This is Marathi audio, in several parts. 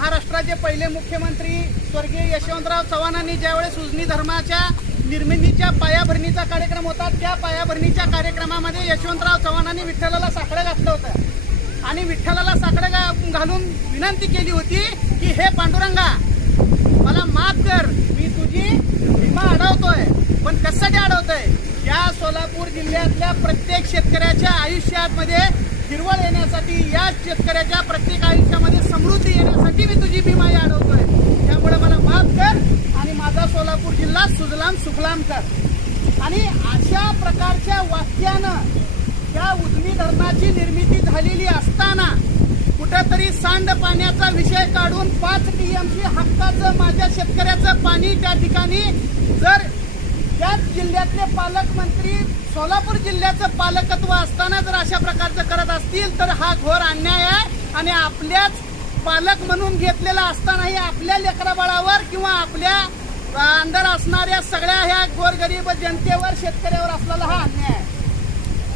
महाराष्ट्राचे पहिले मुख्यमंत्री स्वर्गीय यशवंतराव चव्हाणांनी ज्यावेळेस उजनी धर्माच्या निर्मितीच्या पायाभरणीचा कार्यक्रम होता, त्या पायाभरणीच्या कार्यक्रमामध्ये यशवंतराव चव्हाणांनी विठ्ठलाला साकडं घातलं होतं आणि विठ्ठलाला साकडं घालून विनंती केली होती की हे पांडुरंगा, मला माफ कर, मी तुझी भीमा अडवतोय. पण कशासाठी अडवतोय? या सोलापूर जिल्ह्यातल्या प्रत्येक शेतकऱ्याच्या आयुष्यामध्ये हिरवळ येण्यासाठी, या शेतकऱ्याच्या प्रत्येक आयुष्यामध्ये समृद्धी येण्यासाठी मी तुझी भीमा अडवतोय. त्यामुळे मला माफ कर आणि माझा सोलापूर जिल्हा सुजलाम सुफलाम कर. आणि अशा प्रकारच्या वाक्यानं त्या उजनी धरणाची निर्मिती झालेली असताना कुठेतरी सांडपाण्याचा विषय काढून 5 TMC हक्काचं माझ्या शेतकऱ्याचं पाणी त्या ठिकाणी जर त्याच जिल्ह्यातले पालकमंत्री सोलापूर जिल्ह्याचं पालकत्व असताना जर अशा प्रकारचं करत असतील तर हा घोर अन्याय आहे. आणि आपल्याच पालक म्हणून घेतलेला असतानाही आपल्या लेकराबाळावर किंवा आपल्या अंदर असणाऱ्या सगळ्या ह्या गोरगरीब जनतेवर, शेतकऱ्यावर असलेला हा अन्याय आहे.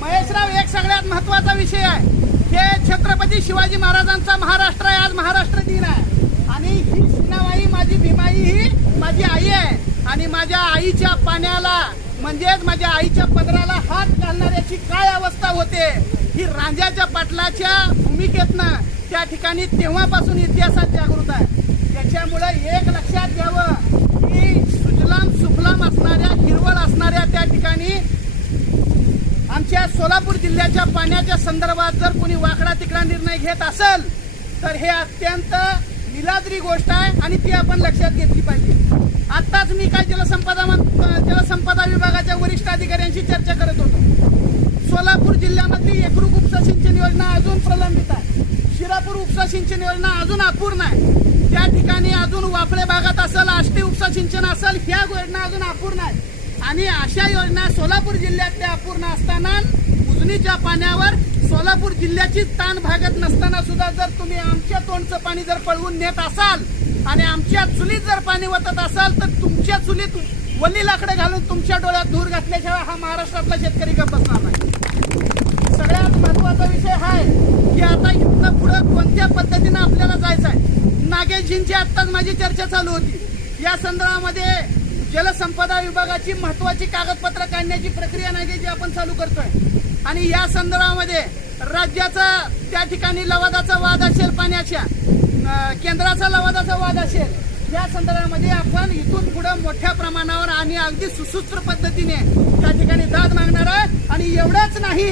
महेशराव, एक सगळ्यात महत्वाचा विषय आहे. हे छत्रपती शिवाजी महाराजांचा महाराष्ट्र आहे. आज महाराष्ट्र दिन आहे आणि ही शिनाबाई, माझी भीमाई ही माझी आई आहे. आणि माझ्या आईच्या पाण्याला म्हणजेच माझ्या आईच्या पदराला हात घालणाऱ्याची काय अवस्था होते ही रांजाच्या पाटलाच्या भूमिकेतनं त्या ठिकाणी तेव्हापासून इतिहासात जागृत आहे. त्याच्यामुळे एक लक्षात घ्यावं की सुजलाम सुफलाम असणाऱ्या, हिरवळ असणाऱ्या त्या ठिकाणी आमच्या सोलापूर जिल्ह्याच्या पाण्याच्या संदर्भात जर कोणी वाकडा तिकडा निर्णय घेत असेल तर हे अत्यंत निलाद्री गोष्ट आहे आणि ती आपण लक्षात घेतली पाहिजे. आताच मी काय जलसंपदा विभागाच्या वरिष्ठ अधिकाऱ्यांशी चर्चा करत होतो. सोलापूर जिल्ह्यामधली एकरूप उपसा सिंचन योजना अजून प्रलंबित आहे. शिरापूर उपसा सिंचन योजना अजून अपूर्ण आहे. त्या ठिकाणी अजून वाफळे भागात असेल, आष्टी उपसा सिंचन असेल, ह्या योजना अजून अपूर्ण आहेत. आणि अशा योजना सोलापूर जिल्ह्यातल्या अपूर्ण असताना उजनीच्या पाण्यावर सोलापूर जिल्ह्याची ताण भागत नसताना सुद्धा जर तुम्ही आमच्या तोंडचं पाणी जर पळवून नेत असाल आणि आमच्या चुलीत जर पाणी वतत असाल तर तुमच्या चुलीत वल्ली लाकडं घालून तुमच्या डोळ्यात धूर घातल्याशिवाय हा महाराष्ट्रातला शेतकरी गप्प बसणार नाही. सगळ्यात महत्वाचा विषय हा आहे की आता इथनं पुढे कोणत्या पद्धतीनं आपल्याला जायचं आहे. नागेशजींची आत्ताच माझी चर्चा चालू होती. या संदर्भामध्ये जलसंपदा विभागाची महत्वाची कागदपत्र काढण्याची प्रक्रिया नागेशजी आपण चालू करतोय. आणि या संदर्भामध्ये राज्याचा त्या ठिकाणी लवादाचा वाद असेल, पाण्याच्या केंद्राचा लवादाचा वाद असेल, या संदर्भामध्ये आपण इथून पुढे मोठ्या प्रमाणावर आणि अगदी सुसूत्र पद्धतीने त्या ठिकाणी दाद मागणार आहे. आणि एवढंच नाही,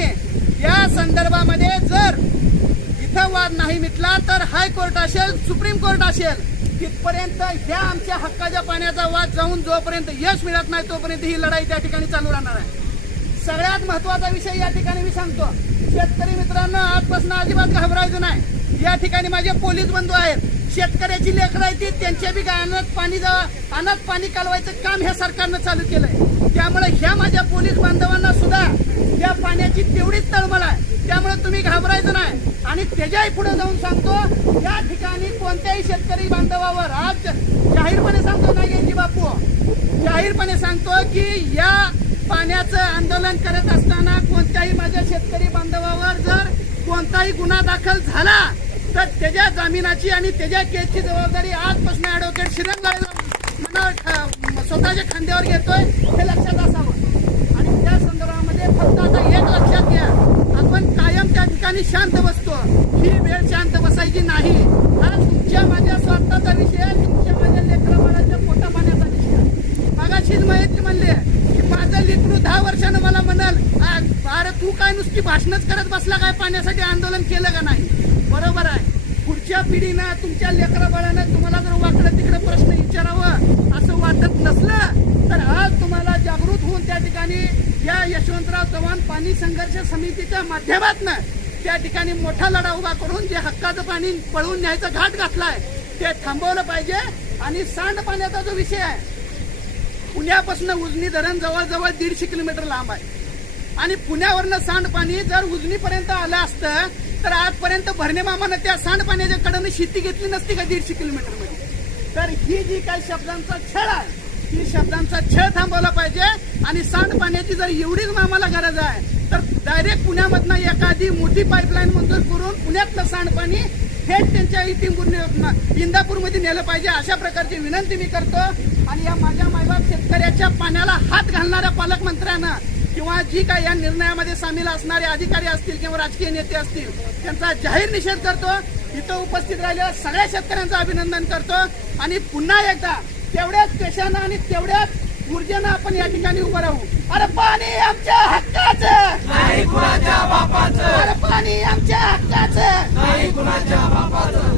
या संदर्भामध्ये जर इथं वाद नाही मिटला तर हायकोर्ट असेल, सुप्रीम कोर्ट असेल, तिथपर्यंत ह्या आमच्या हक्काच्या पाण्याचा वाद जाऊन जोपर्यंत यश मिळत नाही तोपर्यंत ही लढाई त्या ठिकाणी चालू राहणार आहे. सगळ्यात महत्वाचा विषय या ठिकाणी मी सांगतो, शेतकरी मित्रांनो, आजपासून अजिबात घाबरायचं नाही. या ठिकाणी माझे पोलीस बंधू आहेत, शेतकऱ्याची लेकरं आहेत, त्यांच्या बी अनाथ पाणी कालवायचं काम ह्या सरकारनं चालू केलंय. त्यामुळे ह्या माझ्या पोलीस बांधवांना सुद्धा या पाण्याची तेवढीच तळमळ आहे. त्यामुळे तुम्ही घाबरायचं नाही. आणि त्याच्याही पुढे जाऊन सांगतो, या ठिकाणी कोणत्याही शेतकरी बांधवावर आज जाहीरपणे सांगतो, नागेशजी बापू, जाहीरपणे सांगतो की या पाण्याचं आंदोलन करत असताना कोणत्याही माझ्या शेतकरी बांधवावर जर कोणताही गुन्हा दाखल झाला तर त्याच्या जामिनाची आणि त्याच्या केसची जबाबदारी आजपासून ॲडव्होकेट श्रीरंग स्वतःच्या खांद्यावर घेतोय, हे लक्षात असावं. आणि त्या संदर्भामध्ये फक्त आता एक लक्षात घ्या, आपण कायम त्या ठिकाणी शांत बसतो, ही वेळ शांत बसायची नाही. हा तुमच्या माझ्या स्वार्थाचा विषय आहे, तुमच्या माझ्या लेकराबाळाच्या पोटा पाण्याचा विषय आहे. मागाशीच माहिती म्हणले की माझं लेकरू 10 वर्षानं मला म्हणाल, अरे तू काय नुसती भाषणच करत बसला काय, पाण्यासाठी आंदोलन केलं का नाही? बरोबर आहे. पुढच्या पिढीनं, तुमच्या लेकराबाळानं तुम्हाला जर वाकडं तिकडं प्रश्न विचारावं असं वाटत नसलं तर आज तुम्हाला जागृत होऊन त्या ठिकाणी या यशवंतराव चव्हाण पाणी संघर्ष समितीच्या माध्यमातून त्या ठिकाणी मोठा लढा उभा करून जे हक्काचं पाणी पळवून न्यायचा घाट घातलाय ते थांबवलं पाहिजे. आणि सांडपाण्याचा जो विषय आहे, पुण्यापासून उजनी धरण जवळजवळ 150 किलोमीटर लांब आहे. आणि पुण्यावरनं सांडपाणी जर उजनीपर्यंत आलं असतं तर आजपर्यंत भरणे मामानं त्या सांडपाण्याच्या कडेनं शेती घेतली नसती का 150 किलोमीटर मध्ये. तर ही जी काही शब्दांचा छळ आहे, ही शब्दांचा छळ थांबवला पाहिजे. आणि सांडपाण्याची जर एवढीच मामाला गरज आहे तर डायरेक्ट पुण्यामधनं एखादी मोठी पाईपलाईन मंजूर करून पुण्यातलं सांडपाणी थेट त्यांच्या इंदापूरमध्ये नेलं पाहिजे, अशा प्रकारची विनंती मी करतो. आणि या माझ्या मायबाप शेतकऱ्याच्या पाण्याला हात घालणाऱ्या पालकमंत्र्यांना किंवा जी काय या निर्णयामध्ये सामील असणारे अधिकारी असतील किंवा राजकीय नेते असतील त्यांचा जाहीर निषेध करतो. इथं उपस्थित राहिलेल्या सगळ्या शेतकऱ्यांचं अभिनंदन करतो. आणि पुन्हा एकदा तेवढ्याच पेशानं आणि तेवढ्याच ऊर्जेनं आपण या ठिकाणी उभं राहू. अरे पाणी आमच्या हक्काचं, नाही कुणाच्या बापाचं. अरे पाणी आमच्या हक्काचं, नाही कुणाच्या बापाचं.